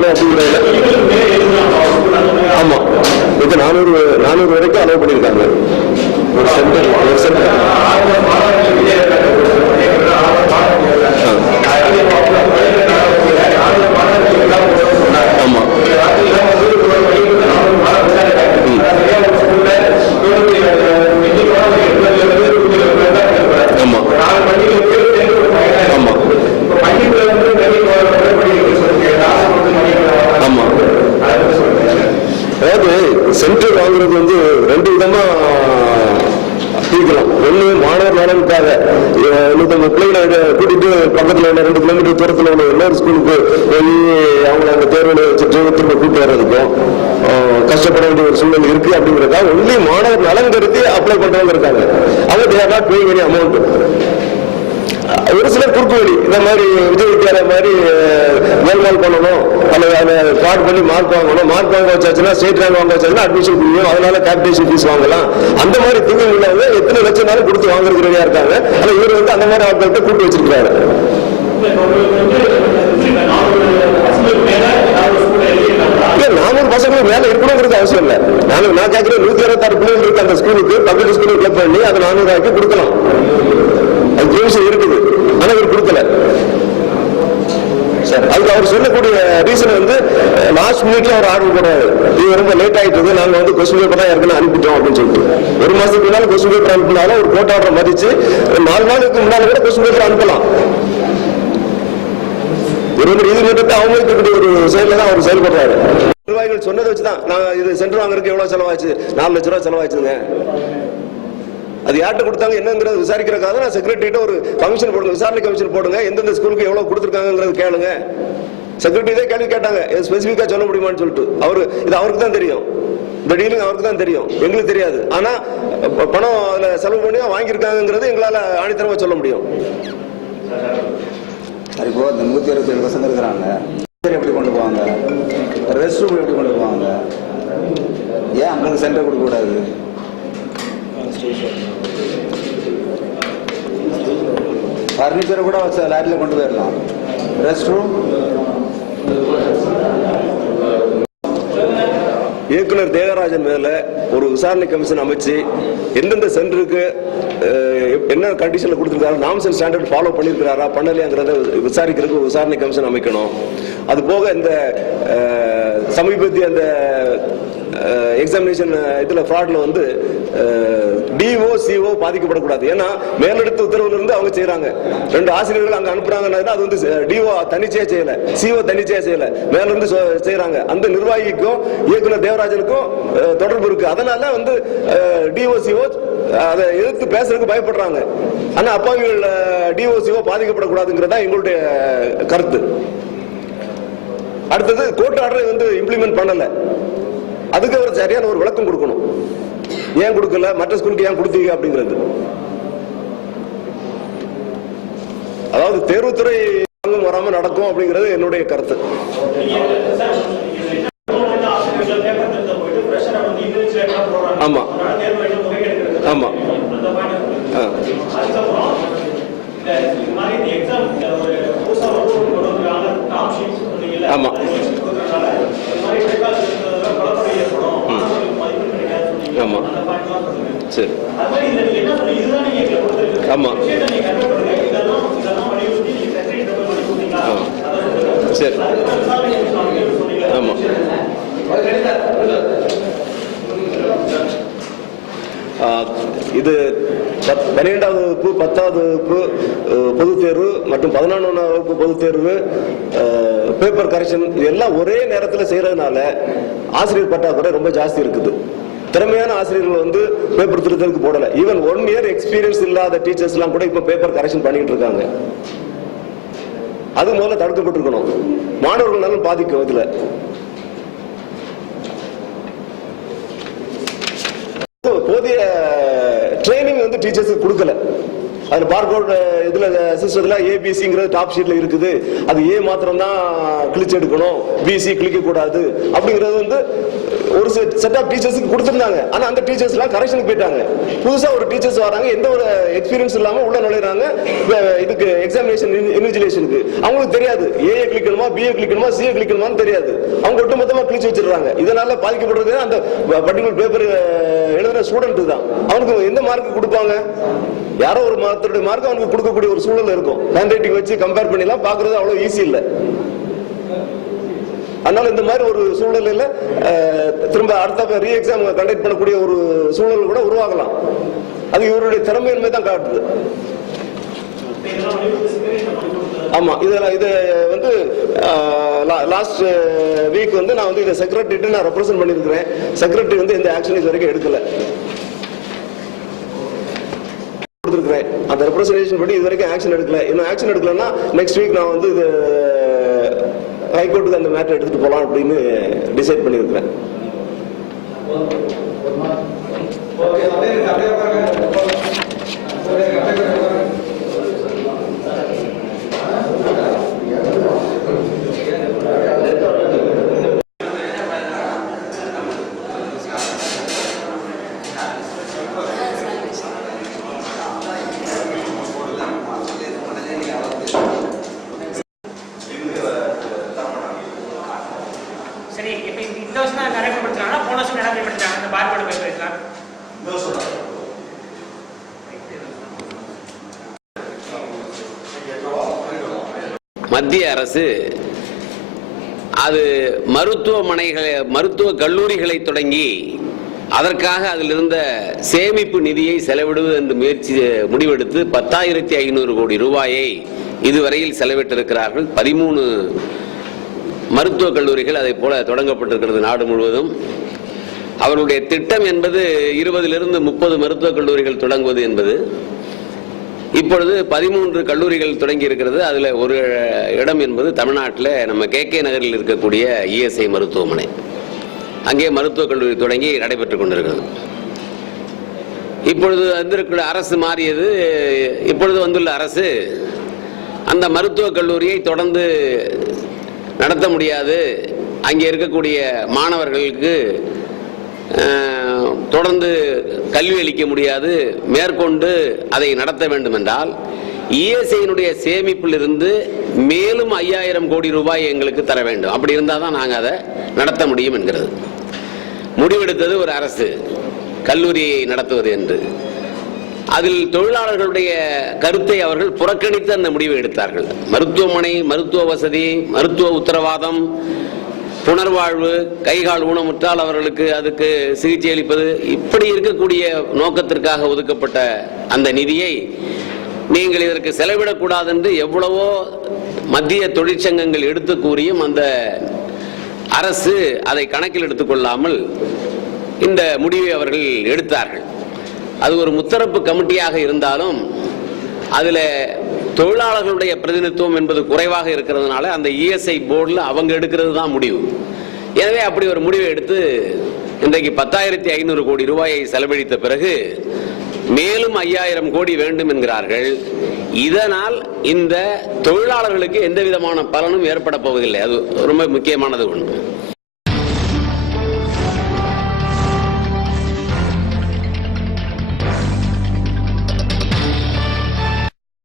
கொடுக்கணும் அப்படிங்கிறதுல. ஆமாம், இது 400 வரைக்கும் அலோவ் பண்ணியிருக்காங்க. ஒரு சென்டர் ஆமாம். அதாவது சென்டர் வாங்குறது வந்து 2 விதமா பிரிக்கலாம். ஒண்ணு மாணவர் நலனுக்காக 150 பிள்ளைகளை கூட்டிட்டு பக்கத்துல உள்ள 2 கிலோமீட்டர் தூரத்துல உள்ள இன்னொரு ஸ்கூலுக்கு போய் அவங்களை அந்த தேர்வுல வச்சுட்டு திரும்ப கூட்டு வர்றதுக்கும் கஷ்டப்பட வேண்டிய ஒரு சூழ்நிலை இருக்கு. அப்படிங்கிறதா ஒன்லி மாணவர் நலன் கருதி அப்ளை பண்றவங்க இருக்காங்க. அவங்க they are not paying any amount. ஒரு சிலர் குறுக்கு வழி இந்த மாதிரி விஜய் வித்யாலயா மாதிரி மேல்மால் பண்ணணும், அல்லது பாட் பண்ணி மார்க் வாங்கணும், மார்க் வாங்க வச்சாச்சுன்னா ஸ்டேட் ரேங்க் வாங்க வச்சாச்சுன்னா அட்மிஷன் கொடுக்கணும், அதனால கேபிடேஷன் ஃபீஸ் வாங்கலாம், அந்த மாதிரி திங்கிங் உள்ளவங்க எத்தனை லட்சம்னாலும் கொடுத்து வாங்குறது ரெடியா இருக்காங்க. ஆனா இவர் வந்து அந்த மாதிரி ஆட்கள்கிட்ட கூட்டு வச்சிருக்காரு. 400 பசங்களுக்கு மேல இருக்கணுங்கிறது அவசியம் இல்லை. நான் கேட்கிறேன் 166 பிள்ளைகள் இருக்கு அந்த ஸ்கூலுக்கு, பக்கத்து ஸ்கூலுக்கு கிளப் பண்ணி அதை 400 ஆக்கி கொடுக்கலாம். அது பெர்மிஷன் இருக்குது, ஆனா இவர் கொடுக்கல சார். அதுக்கு அவர் சொல்லக்கூடிய ரீசன் வந்து லாஸ்ட் மினிட்ல அவர் ஆர்டர் போடுறாரு, இது ரொம்ப லேட் ஆயிட்டு நாங்க வந்து கொஸ்டின் பேப்பர் தான் ஏற்கனவே அனுப்பிட்டோம் அப்படின்னு சொல்லிட்டு. ஒரு மாசத்துக்கு முன்னால கொஸ்டின் பேப்பர் அனுப்பினாலும் ஒரு கோர்ட் ஆர்டர் மதிச்சு 4 நாளுக்கு முன்னால கூட கொஸ்டின் பேப்பர் அனுப்பலாம். ஒரு நீதிமன்றத்தை அவமதிக்கக்கூடிய ஒரு செயல தான் அவர் செயல்படுறாரு. நிர்வாகிகள் சொன்னதை வச்சுதான் நான் இது சென்டர் வாங்குறதுக்கு எவ்வளவு செலவாச்சு, 4 லட்சம் ரூபாய் செலவாச்சுங்க. அது யார்கிட்ட கொடுத்தாங்க என்னங்கிறது விசாரிக்கிறதுக்காக நான் செக்ரட்டரிட்ட ஒரு கமிஷன் போடுங்க, விசாரணை கமிஷன் போடுங்க, எந்தெந்த ஸ்கூலுக்கு எவ்வளவு கொடுத்துருக்காங்கிறது கேளுங்க. செக்ரட்டரி கேள்வி கேட்டாங்க, ஸ்பெசிபிக்கா சொல்ல முடியுமான்னு சொல்லிட்டு. இது அவருக்கு தான் தெரியும், இந்த டீலிங் அவருக்கு தான் தெரியும், எங்களுக்கு தெரியாது. ஆனா பணம் அதுல செலவு பண்ணி வாங்கியிருக்காங்கிறது எங்களால ஆணித்தரமா சொல்ல முடியும். இப்போ இந்த 167 பசங்க இருக்கிறாங்க, எப்படி கொண்டு போவாங்க, ரெஸ்ட் ரூம் எப்படி கொண்டு போவாங்க, ஏன் அங்களுக்கு சென்டர் கொடுக்க கூடாது? பர்னிச்சரை கூட லாரியில கொண்டு போயிடலாம். ரெஸ்ட் ரூம் இயக்குனர் தேவராஜன் மேல ஒரு விசாரணை கமிஷன் அமைச்சு எந்தெந்த சென்டருக்கு என்ன கண்டிஷன்ல கொடுத்திருக்காரு, நார்ம்ஸ் அண்ட் ஸ்டாண்டர்ட் ஃபாலோ பண்ணிருக்காரா பண்ணலையாங்கிறத விசாரிக்கிறதுக்கு விசாரணை கமிஷன் அமைக்கணும். அது போக இந்த சமீபத்திய அந்த எக்ஸாமினேஷன் இதுல ஃப்ராட்ல வந்து டிஓ சிஓ பாதிக்கப்படக்கூடாது. ஏன்னா மேலெடுத்த உத்தரவுல இருந்து அவங்க செய்யறாங்க, 2 ஆசிரியர்கள் அங்க அனுப்புறாங்கன்னா அது வந்து டிஓ தனிச்சையா செய்யல, சிஓ தனிச்சையா செய்யல, மேல இருந்து செய்யறாங்க. அந்த நிர்வாகிக்கும் இயக்குனர் தேவராஜனுக்கும் தொடர்பு இருக்கு. அதனால வந்து டிஓ சிஓ அதை எதிர்த்து பேசுறதுக்கு பயப்படுறாங்க. ஆனா அப்பாவிகள் டிஓ சிஓ பாதிக்கப்படக்கூடாதுங்கிறதா எங்களுடைய கருத்து. அடுத்தது கோர்ட் ஆர்டரை வந்து இம்ப்ளிமெண்ட் பண்ணல, அதுக்கு அவர் சரியான ஒரு விளக்கம் கொடுக்கணும். ஏன் கொடுக்கல, மற்ற ஸ்கூலுக்கு ஏன் கொடுத்தீங்க அப்படிங்கிறது. அதாவது தேர்வுத்துறை வராம நடக்கும் அப்படிங்கிறது என்னுடைய கருத்து. ஆமா ஆமா ஆமா ஆமா சரி ஆமா சரி ஆமா இது 12ஆவது வகுப்பு 10ஆவது வகுப்பு பொதுத் தேர்வு மற்றும் 11ஆம் வகுப்பு பொதுத் தேர்வு பேப்பர் கரெக்ஷன் இதெல்லாம் ஒரே நேரத்தில் செய்யறதுனால ஆசிரியர் பற்றாக்குறை ரொம்ப ஜாஸ்தி இருக்குது. திறமையான ஆசிரியர்கள் வந்து பேப்பர் திருத்தலுக்கு போடல. ஈவன் 1 இயர் எக்ஸ்பீரியன்ஸ் இல்லாத டீச்சர்ஸ் எல்லாம் கூட இப்ப பேப்பர் கரெக்ஷன் பண்ணிட்டு இருக்காங்க. அது முதல்ல தடுக்கப்பட்டிருக்கணும். மாணவர்களாலும் பாதிக்கும். இதுல போதிய ட்ரைனிங் வந்து டீச்சர்ஸுக்கு கொடுக்கல. அதுல பார்கோட் இதுல சிஸ்டத்துல ஏபிசிங்கிறது டாப் ஷீட்ல இருக்குது, அது ஏ மாத்திரம் தான் கிழிச்சு எடுக்கணும், பிசி கிளிக்க கூடாது அப்படிங்கிறது வந்து ஒரு செட் ஆஃப் டீச்சர்ஸ்க்கு கொடுத்திருந்தாங்க. ஆனா அந்த டீச்சர்ஸ் எல்லாம் கரெக்ஷனுக்கு போயிட்டாங்க. புதுசா ஒரு டீச்சர்ஸ் வராங்க, எந்த ஒரு எக்ஸ்பீரியன்ஸ் இல்லாம உள்ள நுழைறாங்க இதுக்கு எக்ஸாமினேஷன் இன்விஜிலேஷனுக்கு. அவங்களுக்கு தெரியாது ஏ கிளிக்கணுமா, பிஏ கிளிக்கணுமா, சிஏ கிளிக்கணுமான்னு தெரியாது. அவங்க ஒட்டுமொத்தமா கிழிச்சு வச்சிருக்காங்க. இதனால பாதிக்கப்படுறது அந்த பர்டிகுலர் பேப்பர் எழுதுற ஸ்டூடெண்ட் தான். அவனுக்கு எந்த மார்க் கொடுப்பாங்க? யாரோ ஒரு மார்க்கத்துடைய மார்க் அவனுக்கு கொடுக்கக்கூடிய ஒரு சூழல் இருக்கும். ஹேண்ட் ரைட்டிங் வச்சு கம்பேர் பண்ணிலாம் பாக்குறது அவ்வளவு ஈஸி இல்லை. அதனால இந்த மாதிரி ஒரு சூழலில் திரும்ப அடுத்த ரீ எக்ஸாம் கண்டக்ட் பண்ணக்கூடிய ஒரு சூழல் கூட உருவாகலாம். அது இவருடைய திறமையின்மை தான் காட்டுது. ஆமா, இது வந்து லாஸ்ட் வீக் வந்து நான் வந்து இதை செக்ரட்டரிட்ட நான் ரெப்ரசென்ட் பண்ணிருக்கிறேன். செக்ரட்டரி வந்து எந்த ஆக்ஷன் இது வரைக்கும் எடுக்கல. அந்த ரெப்ரசன்டேஷன் படி இது வரைக்கும் ஆக்ஷன் எடுக்கல. இன்னும் ஆக்ஷன் எடுக்கலன்னா நெக்ஸ்ட் வீக் நான் வந்து இது ஹைகோர்ட்டுக்கு அந்த மேட்டர் எடுத்துட்டு போலாம் அப்படின்னு டிசைட் பண்ணியிருக்கிறேன். சரி, இப்போ இந்த வருஷம் தான் நடைமுறைப்படுத்துறாங்கன்னா போன வருஷம் நடைமுறைப்படுத்துறாங்க அந்த பார்போர்டு பேப்பர் மத்திய அரசு அது மருத்துவ கல்லூரிகளை தொடங்கி அதற்காக அதில் இருந்த சேமிப்பு நிதியை செலவிடுவது என்று முடிவெடுத்து 10,500 கோடி ரூபாயை இதுவரையில் செலவிட்டிருக்கிறார்கள். 13 மருத்துவக் கல்லூரிகள் அதை போல தொடங்கப்பட்டிருக்கிறது நாடு முழுவதும். அவருடைய திட்டம் என்பது 20லிருந்து 30 மருத்துவக் கல்லூரிகள் தொடங்குவது என்பது. இப்பொழுது 13 கல்லூரிகள் தொடங்கி இருக்கிறது. அதுல ஒரு இடம் என்பது தமிழ்நாட்டில் நம்ம KK நகரில் இருக்கக்கூடிய ESI மருத்துவமனை. அங்கே மருத்துவக் கல்லூரி தொடங்கி நடைபெற்றுக் கொண்டிருக்கிறது. இப்பொழுது வந்திருக்கிற அரசு மாறியது. இப்பொழுது வந்துள்ள அரசு அந்த மருத்துவக் கல்லூரியை தொடர்ந்து நடத்த முடியாது, அங்கே இருக்கக்கூடிய மாணவர்களுக்கு தொடர்ந்து கல்வி அளிக்க முடியாது, மேற்கொண்டு அதை நடத்த வேண்டும் என்றால் ESIயினுடைய சேமிப்பில் இருந்து மேலும் 5,000 கோடி ரூபாய் எங்களுக்கு தர வேண்டும். அப்படி இருந்தால் தான் நாங்கள் அதை நடத்த முடியும் என்கிறது. முடிவெடுத்தது ஒரு அரசு கல்லூரியை நடத்துவது என்று. அதில் தொழிலாளர்களுடைய கருத்தை அவர்கள் புறக்கணித்து அந்த முடிவை எடுத்தார்கள். மருத்துவமனை, மருத்துவ வசதி, மருத்துவ உத்தரவாதம், புனர்வாழ்வு, கைகால் ஊனமுற்றால் அவர்களுக்கு அதுக்கு சிகிச்சை அளிப்பது, இப்படி இருக்கக்கூடிய நோக்கத்திற்காக ஒதுக்கப்பட்ட அந்த நிதியை நீங்கள் இதற்கு செலவிடக்கூடாது என்று எவ்வளவோ மத்திய தொழிற்சங்கங்கள் எடுத்து கூறியும் அந்த அரசு அதை கணக்கில் எடுத்துக்கொள்ளாமல் இந்த முடிவை அவர்கள் எடுத்தார்கள். அது ஒரு முத்தரப்பு கமிட்டியாக இருந்தாலும் அதில் தொழிலாளர்களுடைய பிரதிநிதித்துவம் என்பது குறைவாக இருக்கிறதுனால அந்த ESI போர்டில் அவங்க எடுக்கிறது தான் முடிவு. எனவே அப்படி ஒரு முடிவை எடுத்து இன்றைக்கு 10,500 கோடி ரூபாயை செலவழித்த பிறகு மேலும் 5,000 கோடி வேண்டும் என்கிறார்கள். இதனால் இந்த தொழிலாளர்களுக்கு எந்த விதமான பலனும் ஏற்பட போவதில்லை. அது ரொம்ப முக்கியமானது ஒன்று.